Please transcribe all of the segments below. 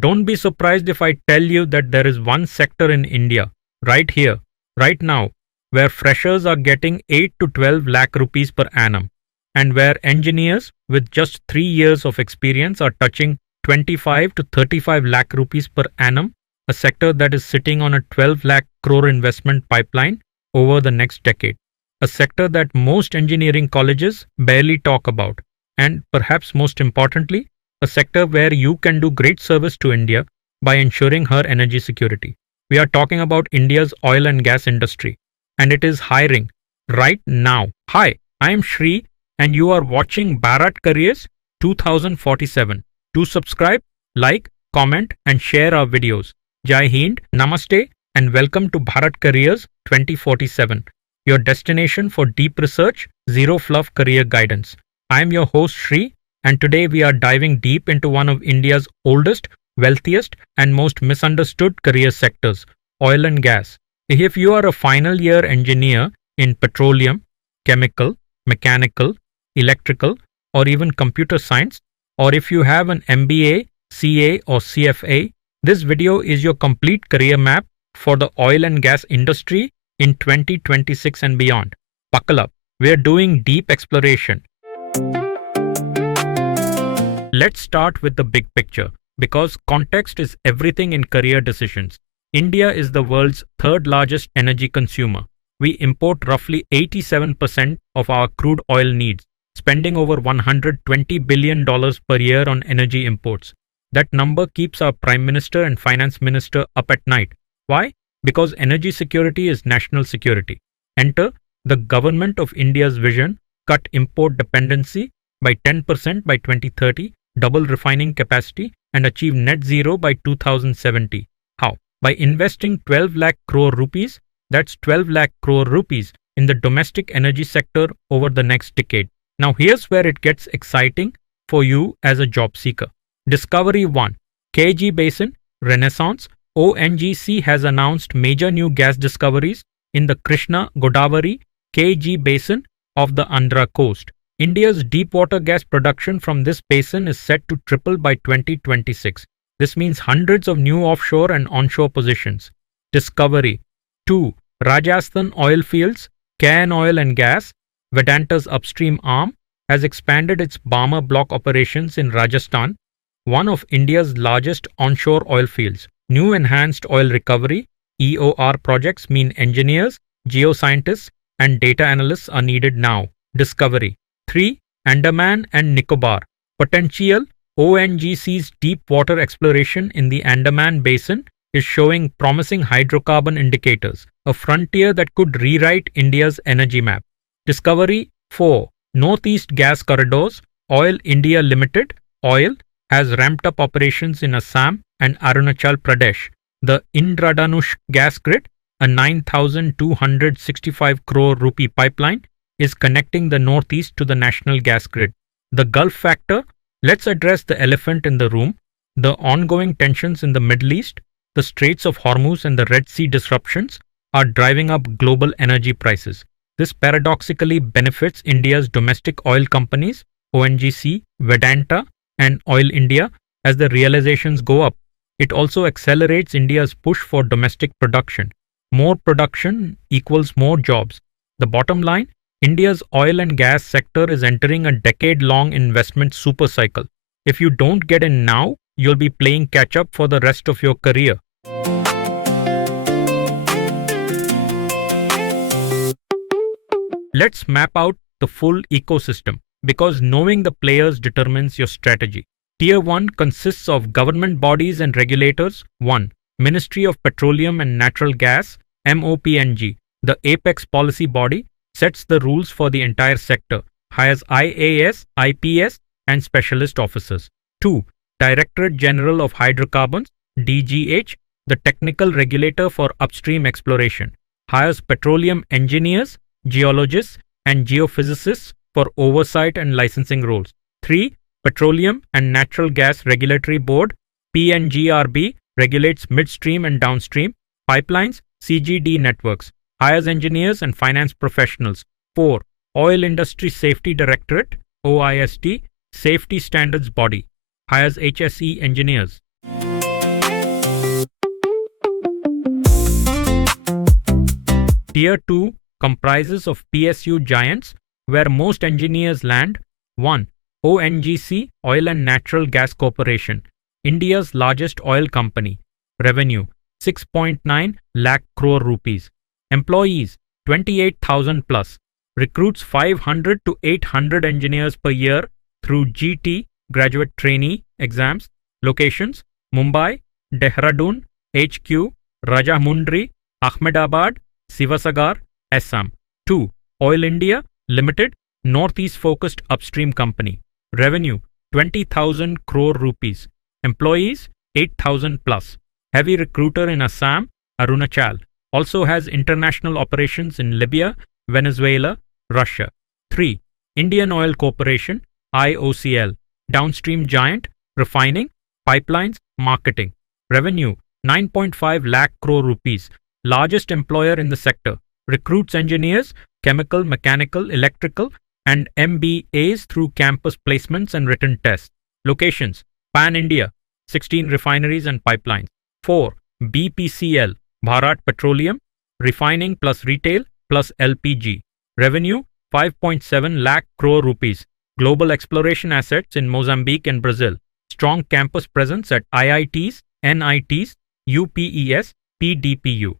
Don't be surprised if I tell you that there is one sector in India, right here, right now, where freshers are getting 8 to 12 lakh rupees per annum, and where engineers with just 3 years of experience are touching 25 to 35 lakh rupees per annum, a sector that is sitting on a 12 lakh crore investment pipeline over the next decade, a sector that most engineering colleges barely talk about, and perhaps most importantly, a sector where you can do great service to India by ensuring her energy security. We are talking about India's oil and gas industry, and it is hiring right now. Hi, I am Shri, and you are watching Bharat Careers 2047. Do subscribe, like, comment, and share our videos. Jai Hind, Namaste, and welcome to Bharat Careers 2047, your destination for deep research, zero fluff career guidance. I am your host Shri, and today we are diving deep into one of India's oldest, wealthiest, and most misunderstood career sectors, oil and gas. If you are a final year engineer in petroleum, chemical, mechanical, electrical, or even computer science, or if you have an MBA, CA, or CFA, this video is your complete career map for the oil and gas industry in 2026 and beyond. Buckle up, we are doing deep exploration. Let's start with the big picture, because context is everything in career decisions. India is the world's third largest energy consumer. We import roughly 87% of our crude oil needs, spending over $120 billion per year on energy imports. That number keeps our Prime Minister and Finance Minister up at night. Why? Because energy security is national security. Enter the Government of India's vision: cut import dependency by 10% by 2030, double refining capacity, and achieve net zero by 2070. How? By investing 12 lakh crore rupees, that's 12 lakh crore rupees, in the domestic energy sector over the next decade. Now here's where it gets exciting for you as a job seeker. Discovery 1. KG Basin, Renaissance. ONGC has announced major new gas discoveries in the Krishna Godavari KG Basin of the Andhra coast. India's deep-water gas production from this basin is set to triple by 2026. This means hundreds of new offshore and onshore positions. Discovery 2. Rajasthan oil fields, Cairn Oil and Gas, Vedanta's upstream arm, has expanded its Barmer block operations in Rajasthan, one of India's largest onshore oil fields. New enhanced oil recovery EOR projects mean engineers, geoscientists, and data analysts are needed now. Discovery 3. Andaman and Nicobar. Potential. ONGC's deep water exploration in the Andaman Basin is showing promising hydrocarbon indicators, a frontier that could rewrite India's energy map. Discovery 4. Northeast Gas Corridors. Oil India Limited, OIL, has ramped up operations in Assam and Arunachal Pradesh. The Indradhanush gas grid, a 9,265 crore rupee pipeline, is connecting the northeast to the national gas grid. The Gulf factor. Let's address the elephant in the room: the ongoing tensions in the Middle East. The Straits of Hormuz and the Red Sea disruptions are driving up global energy prices. This paradoxically benefits India's domestic oil companies, ONGC, Vedanta, and Oil India, as the realizations go up. It also accelerates India's push for domestic production. More production equals more jobs. The bottom line: India's oil and gas sector is entering a decade-long investment supercycle. If you don't get in now, you'll be playing catch-up for the rest of your career. Let's map out the full ecosystem, because knowing the players determines your strategy. Tier 1 consists of government bodies and regulators. 1. Ministry of Petroleum and Natural Gas, MOPNG. The apex policy body sets the rules for the entire sector, hires IAS, IPS, and specialist officers. 2. Directorate General of Hydrocarbons, DGH, the technical regulator for upstream exploration, hires petroleum engineers, geologists, and geophysicists for oversight and licensing roles. 3. Petroleum and Natural Gas Regulatory Board, PNGRB, regulates midstream and downstream pipelines, CGD networks, hires engineers and finance professionals. 4. Oil Industry Safety Directorate, OISD, safety standards body, hires HSE engineers. Tier 2 comprises of PSU giants where most engineers land. 1. ONGC, Oil and Natural Gas Corporation, India's largest oil company. Revenue 6.9 lakh crore rupees. Employees 28,000 plus. Recruits 500 to 800 engineers per year through GT graduate trainee exams. Locations Mumbai, Dehradun, HQ, Rajahmundry, Ahmedabad, Sivasagar, Assam. 2. Oil India Limited, Northeast focused upstream company. Revenue 20,000 crore rupees. Employees 8,000 plus. Heavy recruiter in Assam, Arunachal. Also has international operations in Libya, Venezuela, Russia. 3. Indian Oil Corporation, IOCL. Downstream giant, refining, pipelines, marketing. Revenue 9.5 lakh crore rupees. Largest employer in the sector. Recruits engineers, chemical, mechanical, electrical, and MBAs through campus placements and written tests. Locations Pan India, 16 refineries and pipelines. 4. BPCL, Bharat Petroleum, refining plus retail plus LPG. Revenue 5.7 lakh crore rupees. Global exploration assets in Mozambique and Brazil. Strong campus presence at IITs, NITs, UPES, PDPU.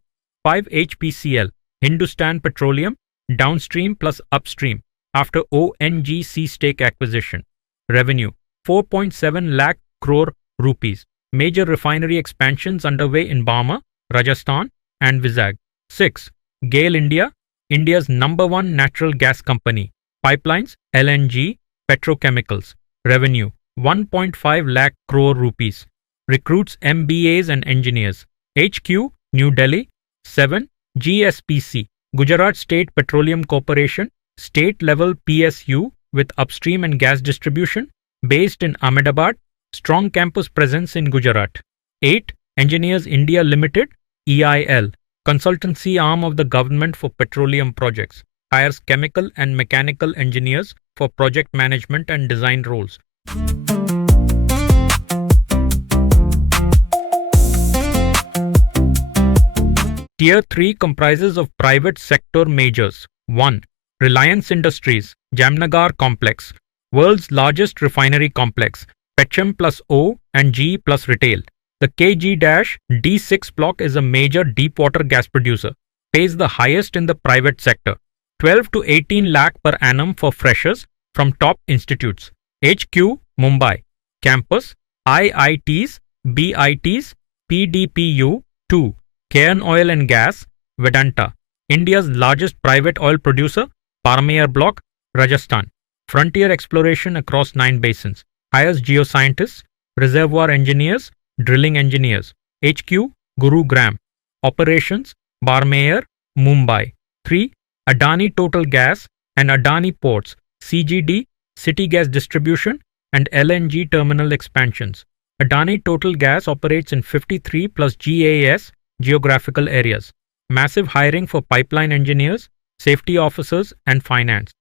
5. HPCL, Hindustan Petroleum, downstream plus upstream after ONGC stake acquisition. Revenue 4.7 lakh crore rupees. Major refinery expansions underway in Barmer, Rajasthan and Vizag. 6. GAIL India, India's #1 natural gas company. Pipelines, LNG, petrochemicals. Revenue 1.5 lakh crore rupees. Recruits MBAs and engineers. HQ, New Delhi. 7. GSPC, Gujarat State Petroleum Corporation, state-level PSU with upstream and gas distribution, based in Ahmedabad, strong campus presence in Gujarat. 8. Engineers India Limited, EIL, consultancy arm of the government for petroleum projects, hires chemical and mechanical engineers for project management and design roles. Tier 3 comprises of private sector majors. 1. Reliance Industries, Jamnagar Complex, world's largest refinery complex, Petchem plus O and G plus retail. The KG-D6 block is a major deep-water gas producer, pays the highest in the private sector, 12 to 18 lakh per annum for freshers from top institutes. HQ, Mumbai. Campus, IITs, BITs, PDPU. 2. Cairn Oil and Gas, Vedanta, India's largest private oil producer, Parmair Block, Rajasthan. Frontier exploration across 9 basins. Hires geoscientists, reservoir engineers, drilling engineers. HQ, Gurugram. Operations, Barmer, Mumbai. 3. Adani Total Gas and Adani Ports, CGD, city gas distribution, and LNG terminal expansions. Adani Total Gas operates in 53 plus GAS geographical areas. Massive hiring for pipeline engineers, safety officers, and finance.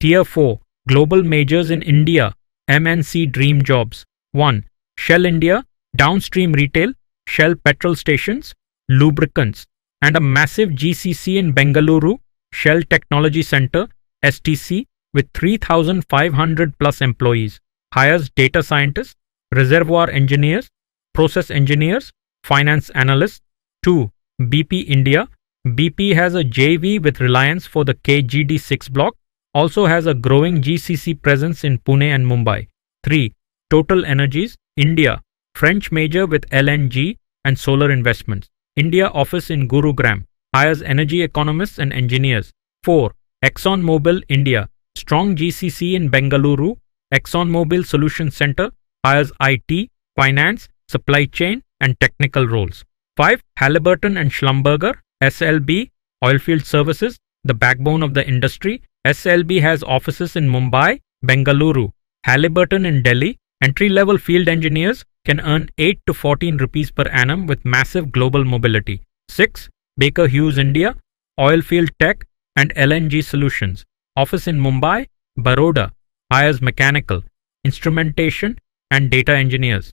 Tier 4 Global Majors in India, MNC Dream Jobs. 1. Shell India, downstream retail, Shell petrol stations, lubricants, and a massive GCC in Bengaluru, Shell Technology Center, STC, with 3,500 plus employees. Hires data scientists, reservoir engineers, process engineers, finance analysts. 2. BP India. BP has a JV with Reliance for the KGD6 block, also has a growing GCC presence in Pune and Mumbai. 3. Total Energies, India, French major with LNG and solar investments. India office in Gurugram, hires energy economists and engineers. 4. ExxonMobil India, strong GCC in Bengaluru, ExxonMobil Solutions Center, hires IT, finance, supply chain, and technical roles. 5. Halliburton and Schlumberger, SLB, Oilfield Services, the backbone of the industry. SLB has offices in Mumbai, Bengaluru, Halliburton in Delhi. Entry-level field engineers can earn 8 to 14 rupees per annum with massive global mobility. 6. Baker Hughes India, Oilfield Tech and LNG Solutions, office in Mumbai, Baroda, hires mechanical, instrumentation and data engineers.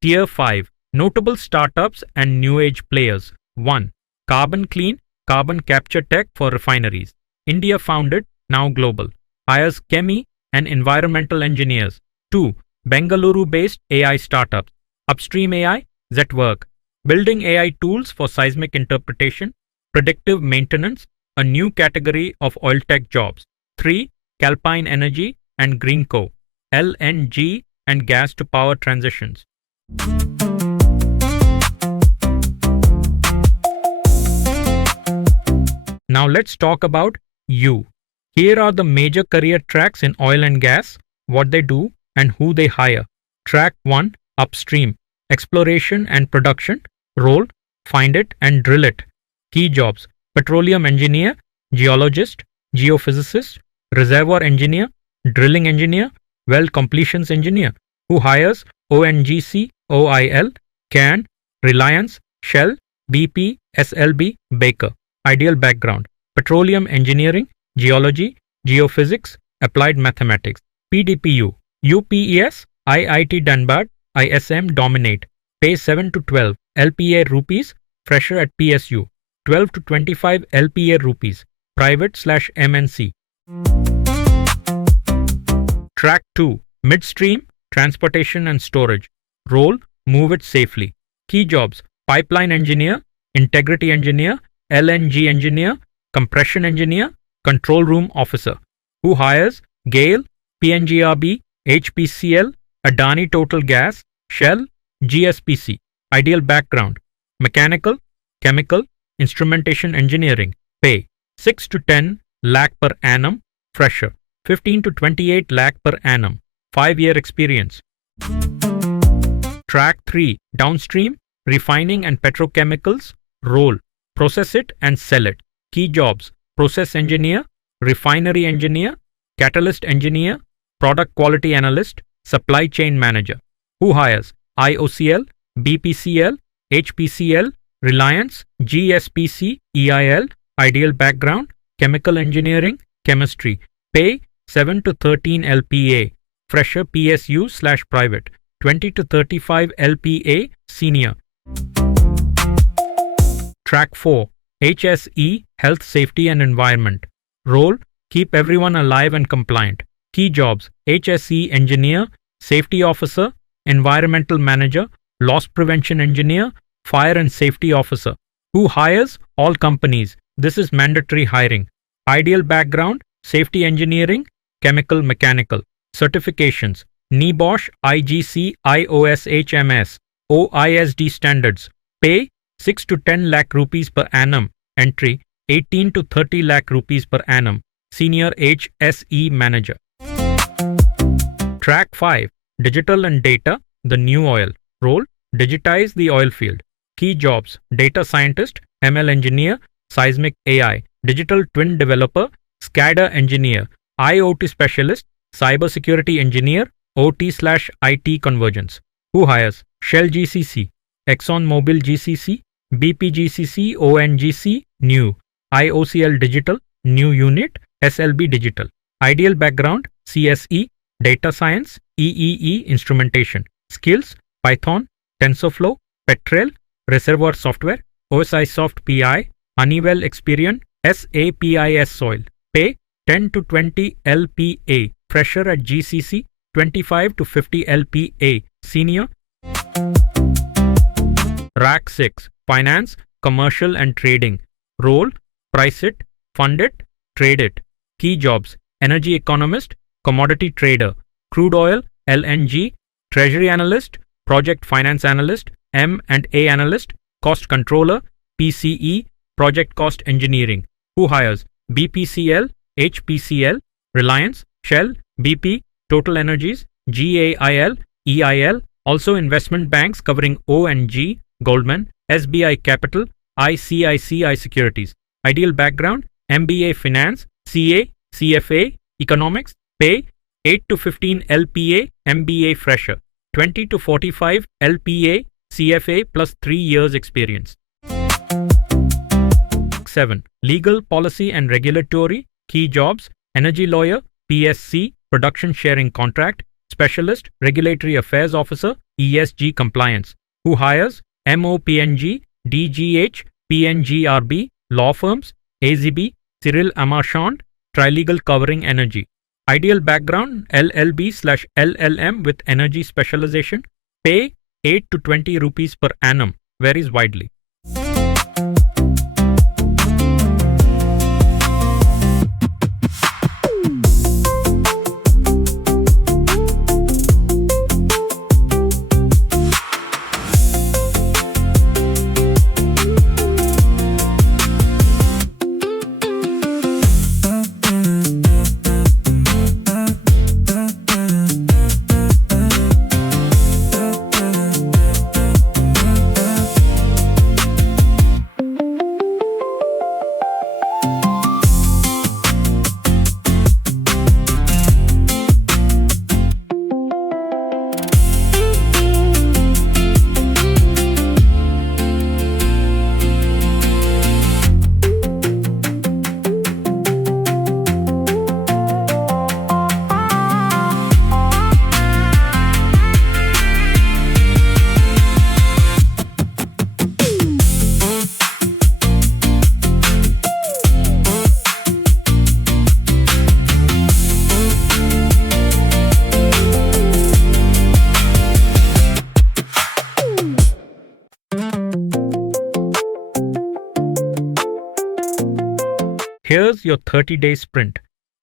Tier 5. Notable startups and new age players. 1. Carbon Clean, carbon capture tech for refineries. India founded, now global. Hires chemi and environmental engineers. 2. Bengaluru-based AI startups. Upstream AI, Zetwork. Building AI tools for seismic interpretation, predictive maintenance, a new category of oil tech jobs. 3. Calpine Energy and Greenco. LNG and gas to power transitions. Now let's talk about you. Here are the major career tracks in oil and gas, what they do and who they hire. Track 1. Upstream. Exploration and production. Role. Find it and drill it. Key jobs. Petroleum engineer, geologist, geophysicist, reservoir engineer, drilling engineer, well completions engineer. Who hires? ONGC, OIL, CAN, Reliance, Shell, BP, SLB, Baker. Ideal background. Petroleum engineering, geology, geophysics, applied mathematics. PDPU, UPES, IIT Dhanbad, ISM dominate. Pay 7 to 12 LPA rupees, fresher at PSU. 12 to 25 LPA rupees, private/MNC. Track 2. Midstream, transportation and storage. Role, move it safely. Key jobs, pipeline engineer, integrity engineer, LNG engineer, compression engineer, control room officer. Who hires? GAIL, PNGRB, HPCL, Adani Total Gas, Shell, GSPC. Ideal background. Mechanical, chemical, instrumentation engineering. Pay 6 to 10 lakh per annum, fresher. 15 to 28 lakh per annum. 5-year experience. Track 3. Downstream, refining and petrochemicals. Role, process it and sell it. Key jobs, process engineer, refinery engineer, catalyst engineer, product quality analyst, supply chain manager. Who hires? IOCL, BPCL, HPCL, Reliance, GSPC, EIL. Ideal background, chemical engineering, chemistry. Pay 7 to 13 LPA, fresher PSU/private. 20 to 35 LPA, senior. Track 4. HSE, Health, Safety and Environment. Role, keep everyone alive and compliant. Key jobs, HSE engineer, safety officer, environmental manager, loss prevention engineer, fire and safety officer. Who hires? All companies. This is mandatory hiring. Ideal background, safety engineering, chemical mechanical. Certifications, NEBOSH, IGC, IOSHMS, OISD standards. Pay 6 to 10 lakh rupees per annum. Entry 18 to 30 lakh rupees per annum. Senior HSE manager. Track 5. Digital and data, the new oil. Role, digitize the oil field. Key jobs, data scientist, ML engineer, seismic AI, digital twin developer, SCADA engineer, IoT specialist, cybersecurity engineer, OT/IT convergence. Who hires? Shell GCC, ExxonMobil GCC, BPGCC, ONGC, new. IOCL digital, new unit, SLB digital. Ideal background, CSE, data science, EEE instrumentation. Skills, Python, TensorFlow, Petrel, reservoir software, OSIsoft PI, Honeywell Experian, SAPIS soil. Pay 10 to 20 LPA, fresher at GCC, 25 to 50 LPA, senior. Rack 6. Finance, commercial and trading. Role, price it, fund it, trade it. Key jobs, energy economist, commodity trader, crude oil, LNG, treasury analyst, project finance analyst, M&A analyst, cost controller, PCE, project cost engineering. Who hires? BPCL, HPCL, Reliance, Shell, BP, Total Energies, GAIL, EIL, also investment banks covering O&G, Goldman, SBI Capital, ICICI Securities. Ideal background, MBA Finance, CA, CFA, Economics. Pay 8 to 15 LPA, MBA fresher. 20 to 45 LPA, CFA plus 3 years experience. 7. Legal, policy and regulatory. Key jobs, energy lawyer, PSC, production sharing contract, specialist, regulatory affairs officer, ESG compliance. Who hires? MOPNG, DGH, PNGRB, law firms, AZB, Cyril Amarchand, Trilegal covering energy. Ideal background, LLB/LLM with energy specialization. Pay 8 to 20 rupees per annum. Varies widely. Here's your 30-day sprint.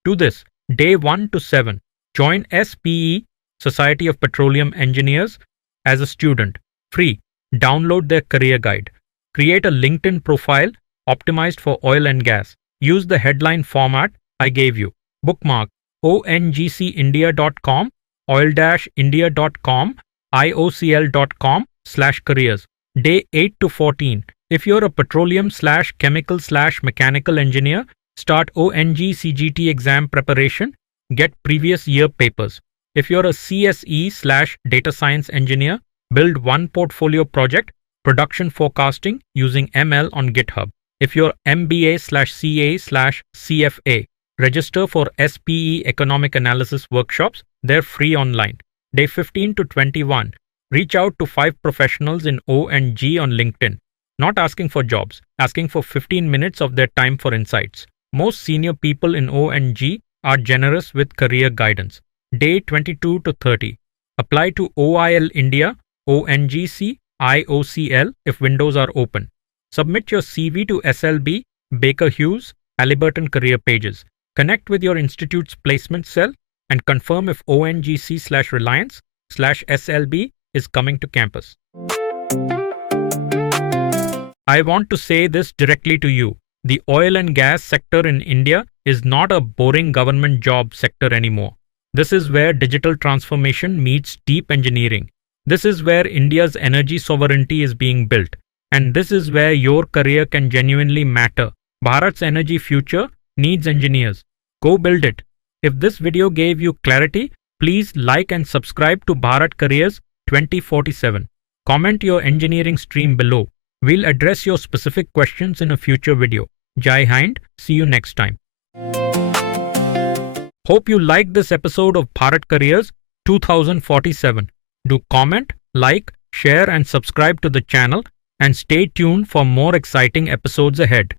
Do this, day 1 to 7. Join SPE, Society of Petroleum Engineers, as a student. Free. Download their career guide. Create a LinkedIn profile optimized for oil and gas. Use the headline format I gave you. Bookmark ONGCindia.com, oil-india.com, IOCL.com/careers. Day 8 to 14. If you're a petroleum/chemical/mechanical engineer, start ONGCGT exam preparation. Get previous year papers. If you're a CSE/data science engineer, build one portfolio project, production forecasting using ML on GitHub. If you're MBA/CA/CFA, register for SPE economic analysis workshops. They're free online. Day 15 to 21. Reach out to 5 professionals in O&G on LinkedIn. Not asking for jobs, asking for 15 minutes of their time for insights. Most senior people in O&G are generous with career guidance. Day 22 to 30. Apply to OIL India, ONGC, IOCL if windows are open. Submit your CV to SLB, Baker Hughes, Halliburton career pages. Connect with your institute's placement cell and confirm if ONGC/Reliance/SLB is coming to campus. I want to say this directly to you. The oil and gas sector in India is not a boring government job sector anymore. This is where digital transformation meets deep engineering. This is where India's energy sovereignty is being built. And this is where your career can genuinely matter. Bharat's energy future needs engineers. Go build it. If this video gave you clarity, please like and subscribe to Bharat Careers 2047. Comment your engineering stream below. We'll address your specific questions in a future video. Jai Hind. See you next time. Hope you liked this episode of Bharat Careers 2047. Do comment, like, share and subscribe to the channel and stay tuned for more exciting episodes ahead.